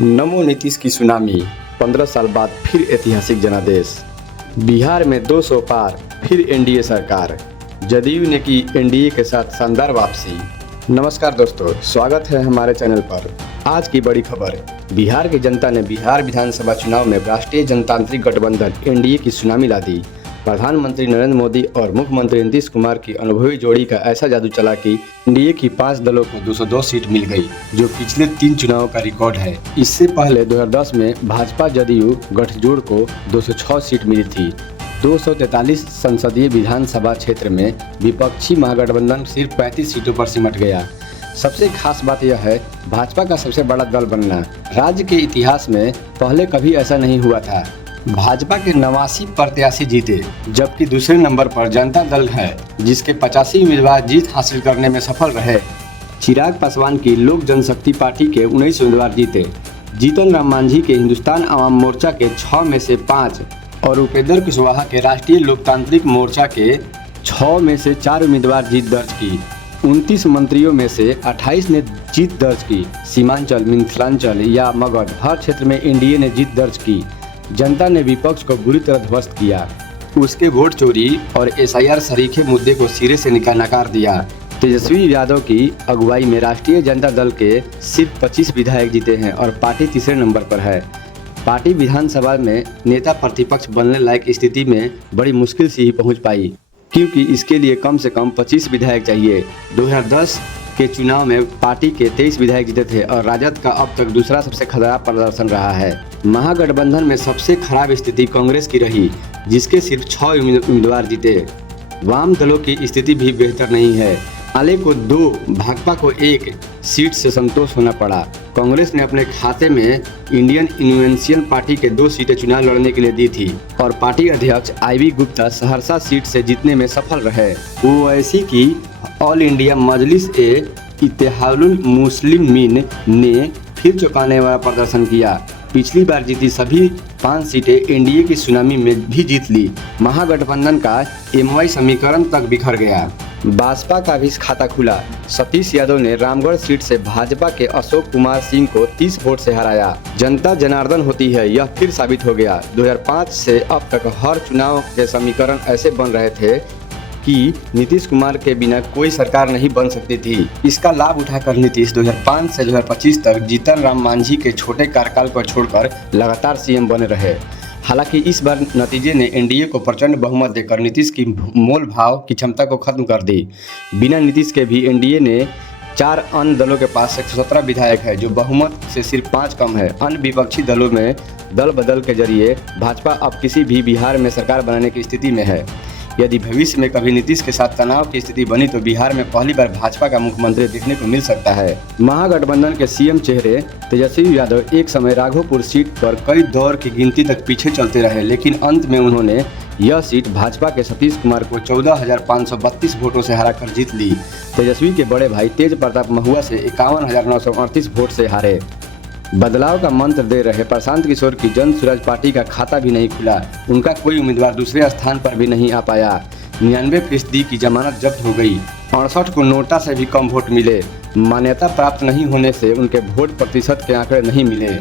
नमो नीतीश की सुनामी, 15 साल बाद फिर ऐतिहासिक जनादेश। बिहार में 200 पार, फिर एनडीए सरकार। जदयू ने की एनडीए के साथ शानदार वापसी। नमस्कार दोस्तों, स्वागत है हमारे चैनल पर। आज की बड़ी खबर, बिहार की जनता ने बिहार विधानसभा चुनाव में राष्ट्रीय जनतांत्रिक गठबंधन एनडीए की सुनामी ला दी। प्रधानमंत्री नरेंद्र मोदी और मुख्यमंत्री नीतीश कुमार की अनुभवी जोड़ी का ऐसा जादू चला कि एनडीए की 5 दलों को 202 सीट मिल गई, जो पिछले 3 चुनावों का रिकॉर्ड है। इससे पहले 2010 में भाजपा जदयू गठजोड़ को 206 सीट मिली थी। 243 संसदीय विधानसभा क्षेत्र में विपक्षी महागठबंधन सिर्फ 35 सीटों पर सिमट गया। सबसे खास बात यह है, भाजपा का सबसे बड़ा दल बनना। राज्य के इतिहास में पहले कभी ऐसा नहीं हुआ था। भाजपा के 89 प्रत्याशी जीते, जबकि दूसरे नंबर पर जनता दल है, जिसके 85 उम्मीदवार जीत हासिल करने में सफल रहे। चिराग पासवान की लोक जनशक्ति पार्टी के 19 उम्मीदवार जीते। जीतन राम मांझी के हिंदुस्तान आवाम मोर्चा के 6 में से 5 और उपेंद्र कुशवाहा के राष्ट्रीय लोकतांत्रिक मोर्चा के 6 में से 4 उम्मीदवार जीत दर्ज की। 29 मंत्रियों में से 28 ने जीत दर्ज की। सीमांचल, मिथिलांचल या मगध हर क्षेत्र में एनडीए ने जीत दर्ज की। जनता ने विपक्ष को बुरी तरह ध्वस्त किया। उसके वोट चोरी और एसआईआर सरीखे मुद्दे को सिरे से नकार दिया। तेजस्वी यादव की अगुवाई में राष्ट्रीय जनता दल के सिर्फ 25 विधायक जीते हैं और पार्टी तीसरे नंबर पर है। पार्टी विधानसभा में नेता प्रतिपक्ष बनने लायक स्थिति में बड़ी मुश्किल से ही पहुंच पाई, क्योंकि इसके लिए कम से कम 25 विधायक चाहिए। 2010 के चुनाव में पार्टी के 23 विधायक जीते थे और राजद का अब तक दूसरा सबसे खराब प्रदर्शन रहा है। महागठबंधन में सबसे खराब स्थिति कांग्रेस की रही, जिसके सिर्फ 6 उम्मीदवार जीते। वाम दलों की स्थिति भी बेहतर नहीं है। आले को 2, भाकपा को 1 सीट से संतोष होना पड़ा। कांग्रेस ने अपने खाते में इंडियन इन्वेंशन पार्टी के 2 सीटें चुनाव लड़ने के लिए दी थी और पार्टी अध्यक्ष IV गुप्ता सहरसा सीट से जीतने में सफल रहे। ओवैसी की ऑल इंडिया मजलिस इत्तेहादुल मुस्लिमीन ने फिर चौंकाने वाला प्रदर्शन किया। पिछली बार जीती सभी 5 सीटें एनडीए की सुनामी में भी जीत ली। महागठबंधन का एमवाई समीकरण तक बिखर गया। भाजपा का भी खाता खुला। सतीश यादव ने रामगढ़ सीट से भाजपा के अशोक कुमार सिंह को 30 वोट से हराया। जनता जनार्दन होती है, यह फिर साबित हो गया। 2005 से अब तक हर चुनाव के समीकरण ऐसे बन रहे थे कि नीतीश कुमार के बिना कोई सरकार नहीं बन सकती थी। इसका लाभ उठाकर नीतीश 2005 से 2025 तक जीतन राम मांझी के छोटे कार्यकाल को छोड़कर लगातार सीएम बने रहे। हालांकि इस बार नतीजे ने एनडीए को प्रचंड बहुमत देकर नीतीश की मोल भाव की क्षमता को खत्म कर दी। बिना नीतीश के भी एनडीए ने 4 अन्य दलों के पास 117 विधायक है, जो बहुमत से सिर्फ 5 कम है। अन्य विपक्षी दलों में दल बदल के जरिए भाजपा अब किसी भी बिहार में सरकार बनाने की स्थिति में है। यदि भविष्य में कभी नीतीश के साथ तनाव की स्थिति बनी तो बिहार में पहली बार भाजपा का मुख्यमंत्री देखने को मिल सकता है। महागठबंधन के सीएम चेहरे तेजस्वी यादव एक समय राघोपुर सीट पर कई दौर की गिनती तक पीछे चलते रहे, लेकिन अंत में उन्होंने यह सीट भाजपा के सतीश कुमार को 14,532 वोटों से हराकर जीत ली। तेजस्वी के बड़े भाई तेज प्रताप महुआ से 51,938 वोट से हारे। बदलाव का मंत्र दे रहे प्रशांत किशोर की जन स्वराज पार्टी का खाता भी नहीं खुला। उनका कोई उम्मीदवार दूसरे स्थान पर भी नहीं आ पाया। 99% की जमानत जब्त हो गई। 68 को नोटा से भी कम वोट मिले। मान्यता प्राप्त नहीं होने से उनके वोट प्रतिशत के आंकड़े नहीं मिले।